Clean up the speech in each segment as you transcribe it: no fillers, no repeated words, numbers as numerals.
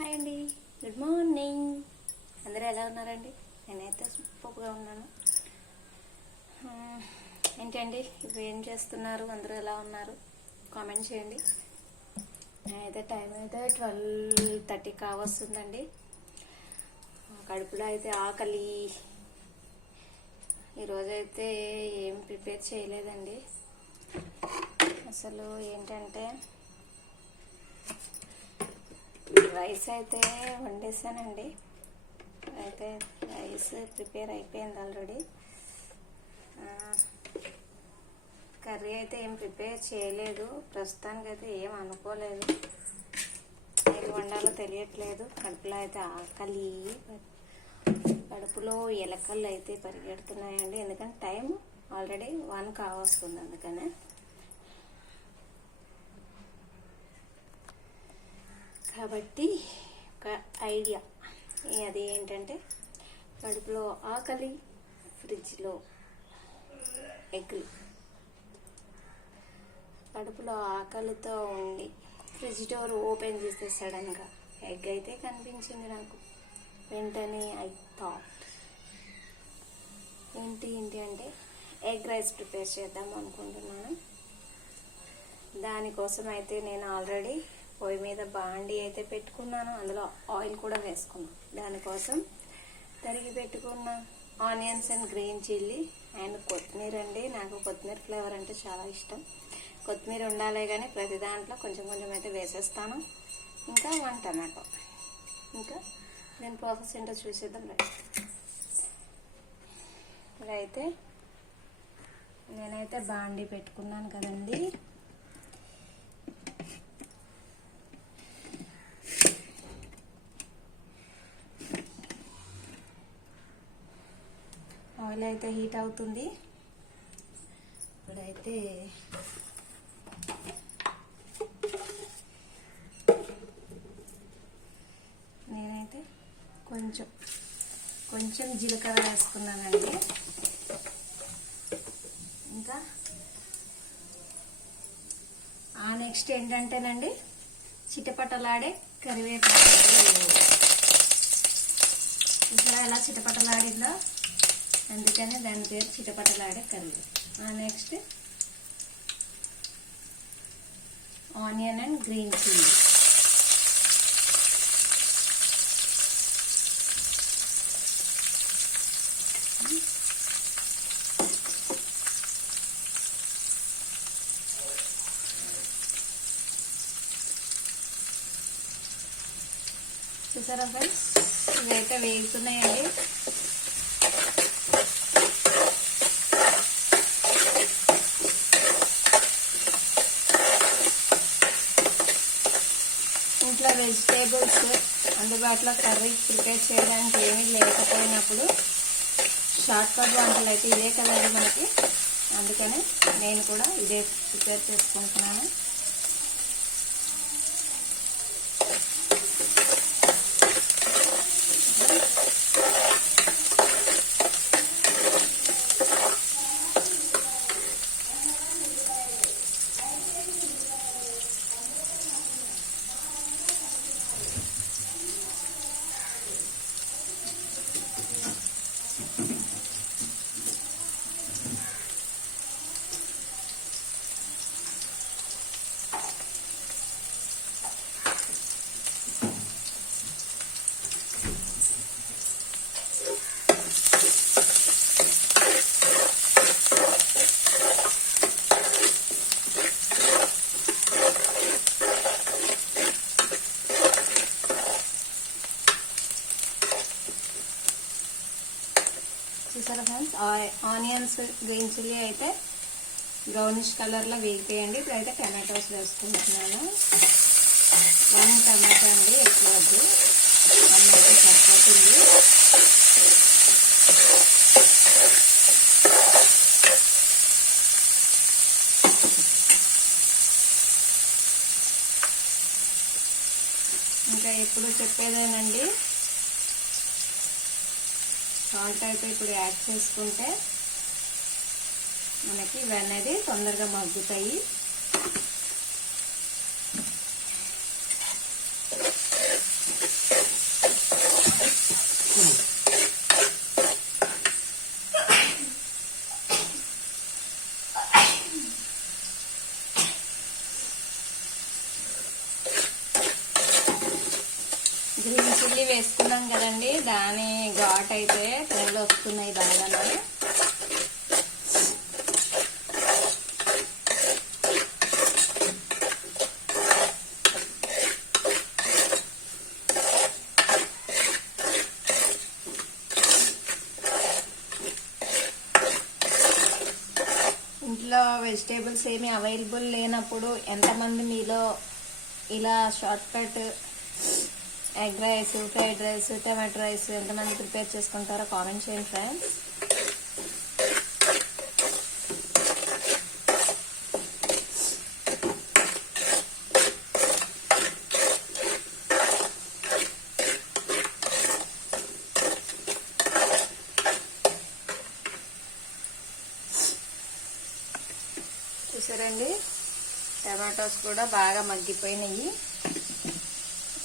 Hi అండి, good morning. అందరూ ఎలా ఉన్నారండి? నేనైతే సూపర్గా ఉన్నాను. ఏంటండి ఇప్పుడు ఏం చేస్తున్నారు? అందరూ ఎలా ఉన్నారు? కామెంట్ చేయండి. అయితే టైం అయితే 12:30 కావస్తుందండి. కడుపులో అయితే ఆకలి. ఈరోజైతే ఏం ప్రిపేర్ చేయలేదండి. అసలు ఏంటంటే రైస్ అయితే వండేసానండి. అయితే రైస్ ప్రిపేర్ అయిపోయింది ఆల్రెడీ. కర్రీ అయితే ఏం ప్రిపేర్ చేయలేదు. ప్రస్తుతానికైతే ఏం అనుకోలేదు. ఏం వండాలో తెలియట్లేదు. కడుపులో అయితే ఆకలి, కడుపులో ఎలకలు అయితే పరిగెడుతున్నాయండి. ఎందుకంటే టైం ఆల్రెడీ 1 కావస్తుంది. అందుకనే కాబట్టి ఒక ఐడియా అది ఏంటంటే, కడుపులో ఆకలి, ఫ్రిడ్జ్లో ఎగ్లు. కడుపులో ఆకలితో ఉండి ఫ్రిడ్జ్ డోర్ ఓపెన్ చేస్తే సడన్గా ఎగ్ అయితే కనిపించింది నాకు. వెంటనే ఐ థాట్ ఏంటి అంటే ఎగ్ రైస్ ప్రిపేర్ చేద్దాం అనుకుంటున్నాను. దానికోసం అయితే నేను ఆల్రెడీ పొయ్యి మీద బాండి అయితే పెట్టుకున్నాను. అందులో ఆయిల్ కూడా వేసుకున్నాను. దానికోసం తరిగి పెట్టుకున్న onions and green chilli and కొత్తిమీర అండి. నాకు కొత్తిమీర ఫ్లేవర్ అంటే చాలా ఇష్టం. కొత్తిమీర ఉండాలే కానీ ప్రతి దాంట్లో కొంచెం కొంచెం అయితే వేసేస్తాను. ఇంకా 1 టమాటో. ఇంకా నేను ప్రాసెస్ ఏంటో చూసేద్దాం. ఇప్పుడైతే నేనైతే బాండి పెట్టుకున్నాను కదండి. ఆయిల్ అయితే హీట్ అవుతుంది. ఇప్పుడైతే నేనైతే కొంచెం జీలకర్ర వేసుకున్నానండి. ఇంకా నెక్స్ట్ ఏంటంటేనండి, చిటపటలాడే కరివేపాకు. ఇక్కడ ఎలా చిటపటలాడిందో అందుకని దాని పేరు చిటపటలాడే curry. Next onion and green chilli. చూసారా ఫ్రెండ్స్, ఇవైతే వేగుతున్నాయండి. ఇంట్లో వెజిటేబుల్స్ అందుబాటులో కర్రీ ప్రిపేర్ చేయడానికి ఏమీ లేకపోయినప్పుడు షార్ట్ కట్ వంటలు అయితే ఇదే కదండి మనకి. అందుకని నేను కూడా ఇదే ప్రిపేర్ చేసుకుంటున్నాను. చూసారా ఫ్రెండ్స్, ఆనియన్స్ గ్రీన్ చిల్లీ అయితే బ్రౌనిష్ కలర్లో వేగిపోయండి. ఇప్పుడైతే టమాటోస్ వేసుకుంటున్నాను. 1 టమాటో అండి, ఎక్కువ వద్దు. 1 అయితే సరిపోతుంది. ఇంకా ఎప్పుడు చెప్పేదేనండి, సాల్ట్ అయితే ఇప్పుడు యాడ్ చేసుకుంటే మనకి ఇవి అనేది తొందరగా మగ్గుతాయి. గ్రీన్ చిల్లీ వేసుకున్నాం కదండి, దాని ఘాట్ అయితే తెరలు వస్తున్నాయి బాగానే. ఇంట్లో వెజిటేబుల్స్ ఏమీ అవైలబుల్ లేనప్పుడు ఎంతమంది మీలో ఇలా short cut egg rice, fried rice, tomato rice ఎంతమంది ప్రిపేర్ చేసుకుంటారో కామెంట్ చేయండి ఫ్రెండ్స్. చూసారండి, టమాటోస్ కూడా బాగా మగ్గిపోయినాయి.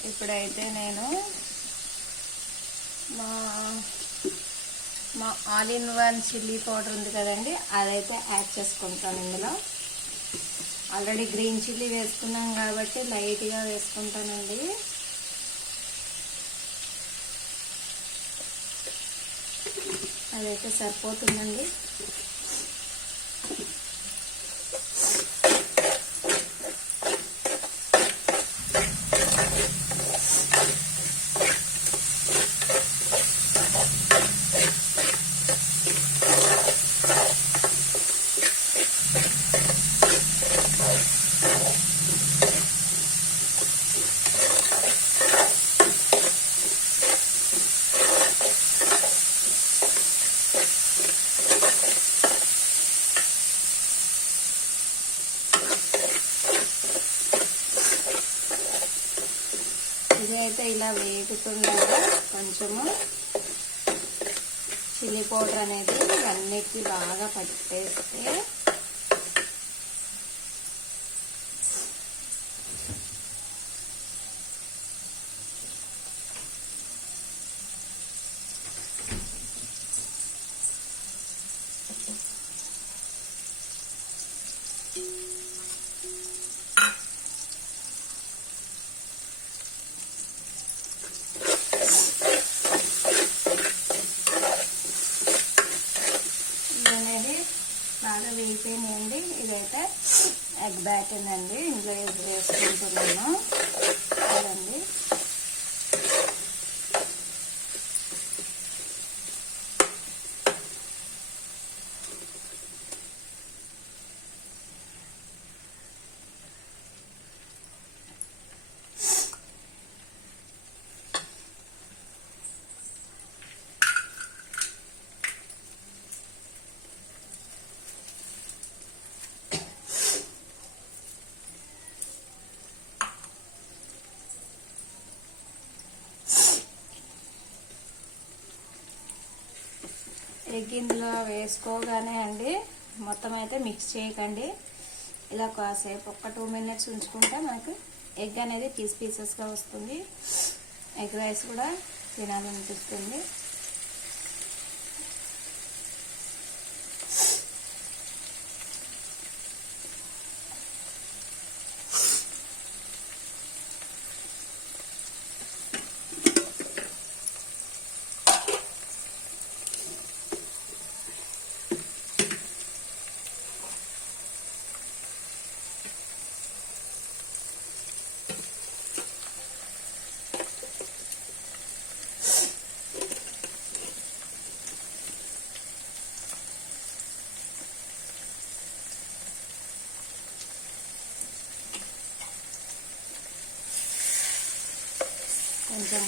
ఇప్పుడైతే నేను మా all in one chilli powder ఉంది కదండి, అదైతే యాడ్ చేసుకుంటాను ఇందులో. ఆల్రెడీ గ్రీన్ చిల్లీ వేసుకున్నాం కాబట్టి లైట్గా వేసుకుంటానండి. అదైతే సరిపోతుందండి. ఇదైతే ఇలా వేగుతుండగా కొంచెము చిల్లీ పౌడర్ అనేది అన్నిటికీ బాగా పట్టేస్తే బాగా వేగిపోయినాయండి. ఇదైతే ఎగ్ బ్యాటర్ అండి, ఇందులో వేసుకుంటున్నాను చూడండి. ఎగ్ ఇందులో వేసుకోగానే అండి మొత్తం అయితే మిక్స్ చేయకండి. ఇలా కాసేపు ఒక 2 minutes ఉంచుకుంటే మనకు ఎగ్ అనేది పీసెస్గా వస్తుంది. ఎగ్ రైస్ కూడా తినాలనిపిస్తుంది.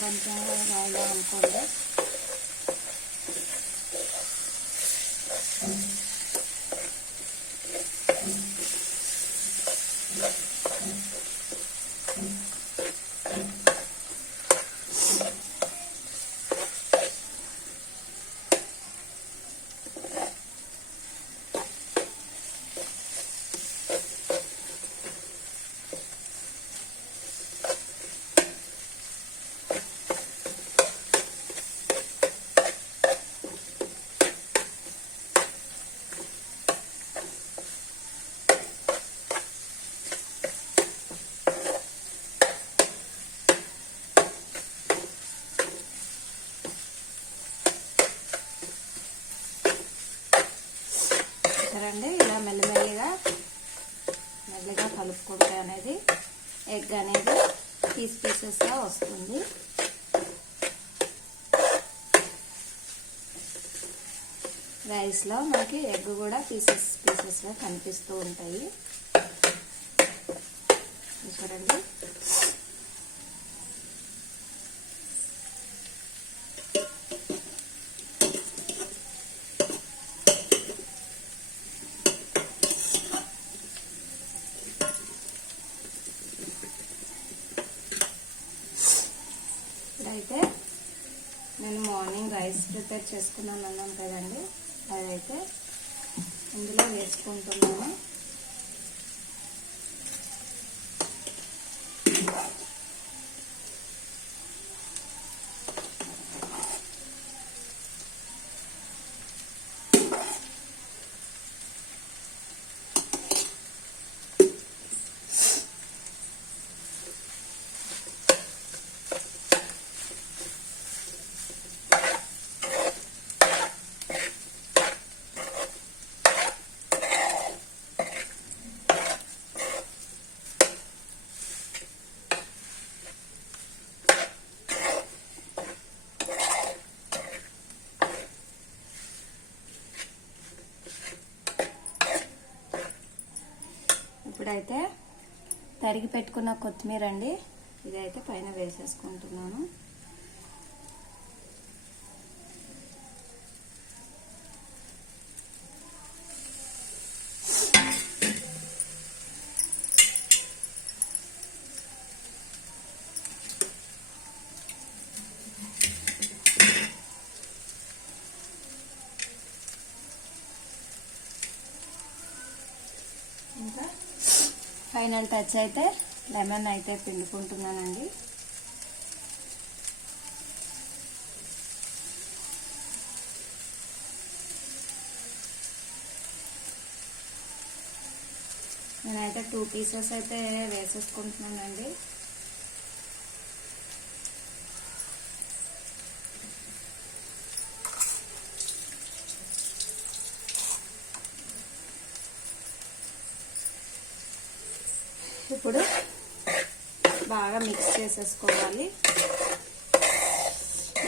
కొంచెం రాయిగా అనుకోండి. చూసారండి, ఇలా మెల్లమెల్లిగా కలుపుకుంటే అనేది ఎగ్ అనేది పీసెస్గా వస్తుంది. రైస్లో మనకి ఎగ్ కూడా పీసెస్గా కనిపిస్తూ ఉంటాయి. చూసారండి, ఇప్పుడైతే నేను మార్నింగ్ రైస్ ప్రిపేర్ చేసుకున్నాను అన్నాను కదండి, అదైతే ఇందులో వేసుకుంటున్నాను. ఇప్పుడైతే తరిగి పెట్టుకున్న కొత్తిమీర అండి, ఇదైతే పైన వేసేసుకుంటున్నాను. ఇంకా ఫైనల్ టచ్ అయితే లెమన్ అయితే పిండుకుంటున్నానండి. నేనైతే 2 పీసెస్ అయితే వేసేసుకుంటున్నానండి. ఇప్పుడు బాగా మిక్స్ చేసేసుకోవాలి.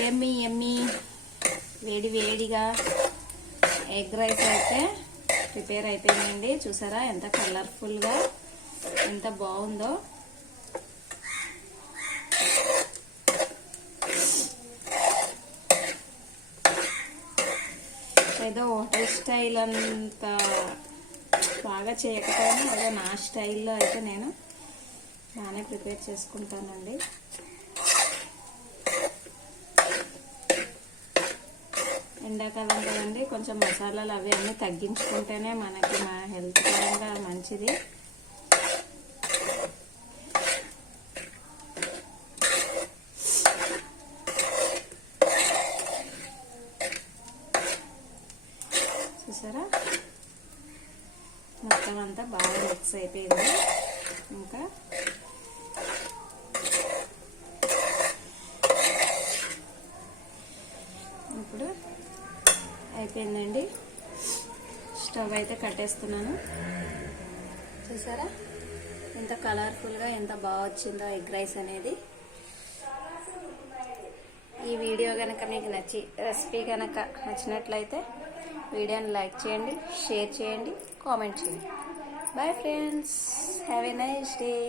ఎమ్మి వేడిగా ఎగ్ రైస్ అయితే ప్రిపేర్ అయిపోయిందండి. చూసారా ఎంత కలర్ఫుల్గా ఎంత బాగుందో. ఏదో హోటల్ స్టైల్ అంత బాగా చేయకపోయినా ఏదో నా స్టైల్లో అయితే నేను బాగానే ప్రిపేర్ చేసుకుంటానండి. ఎండాకాలం కదండి, కొంచెం మసాలాలు అవి అన్నీ తగ్గించుకుంటేనే మనకి మా హెల్త్ పరంగా మంచిది. చూసారా మొత్తం అంతా బాగా మిక్స్ అయిపోయింది. ఇంకా ఇప్పుడు అయిపోయిందండి. స్టవ్ అయితే కట్టేస్తున్నాను. చూసారా ఎంత కలర్ఫుల్గా ఎంత బాగా వచ్చిందో ఎగ్ రైస్ అనేది. ఈ వీడియో కనుక మీకు రెసిపీ కనుక నచ్చినట్లయితే వీడియోని లైక్ చేయండి, షేర్ చేయండి, కామెంట్ చేయండి. Bye friends, have a nice day.